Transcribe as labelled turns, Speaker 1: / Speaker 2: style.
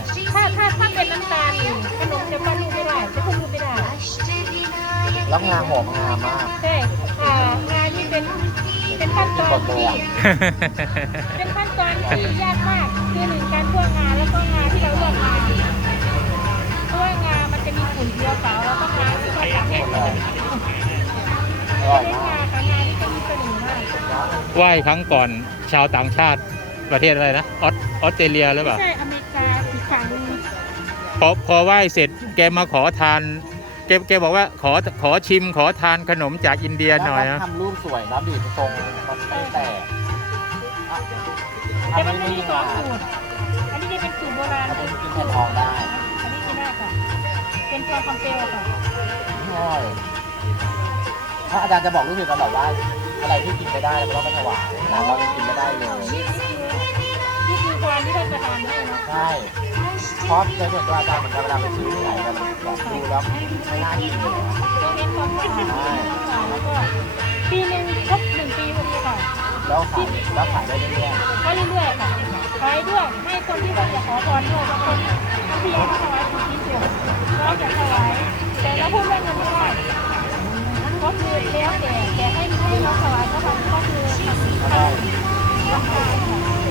Speaker 1: ถ้าเป็นน้ำตาลนี่ขนมจะปั้นรูปไม่ได้จะพุ่งรูปไม่ได้
Speaker 2: แล้วงาหอมงามาก
Speaker 1: ใช่งานนี่เป็นขั้นตอนที่เป็นขั้นตอนที่ยากมากคือหนึ่งการคั่วงาแล้วก็งาที่เราเลือกมาเพราะว่างามันจะมีฝุ่นเกลือเปล่าแล้วก็งาที่เขาทำให้มัน
Speaker 2: อร่อย
Speaker 1: เล่น
Speaker 2: มาก
Speaker 1: งาค่ะงาที่จะมีเสน่ห์มาก
Speaker 3: ไหว้ครั้งก่อนชาวต่างชาติประเทศอะไรนะออสเตรเลียหรือเปล่า
Speaker 1: ไม่ใช่อเมริกาอีกครั้งหนึง
Speaker 3: พอไหว้เสร็จแกมาขอทานแกบอกว่าขอชิมขอทานขนมจากอินเดียหน่อย
Speaker 2: แล้ว
Speaker 3: นะ
Speaker 2: ทำรูปสวยนะบีบตรงมันไม่แตก
Speaker 1: แต่มันจะมีสองสูตรอันนี้จะเป็นสูตรโบราณ
Speaker 2: ถ้า
Speaker 1: คื
Speaker 2: เป็
Speaker 1: อน
Speaker 2: กินแผ่นทองได้
Speaker 1: อันนี้กินได้ค่ะเป็นฟองคอมเปลค่ะ
Speaker 2: ใช่ถ้าอาจารย์จะบอกลูกศิษย์ตลอดว่าอะไรที่กินไม่ได้เราไม่ต้องไปถวายนะเราจะกินไม่ได้เลย
Speaker 1: นี่คือความที่ท่านประทานให้เนาะ
Speaker 2: ใช่เพราะในส่วนตัวอาจารย์เหมือนกันเวลาไปซื้อที่ไหนเนี่ยมันแบบดูแล้วไม่น่ากินเลย
Speaker 1: ต้องเน้นความสะอาดแล้วก็ปีหนึ่งครบ1 ปีพอดีค่ะ
Speaker 2: แล้วขายได้เรื่อย
Speaker 1: ก็เรื่อยๆค่ะขายด้วยให้คนที่เขาอยากขอพรด้วยบางคนบางทีเขาถวายสุทธิส่วนเราอยากถวายแต่เราพูดเรื่องเงินไม่ได้ก็คือแล้วแต่ให้เราถวายก็ทำก็คือ
Speaker 2: ๆได้
Speaker 1: ราคาค่ะ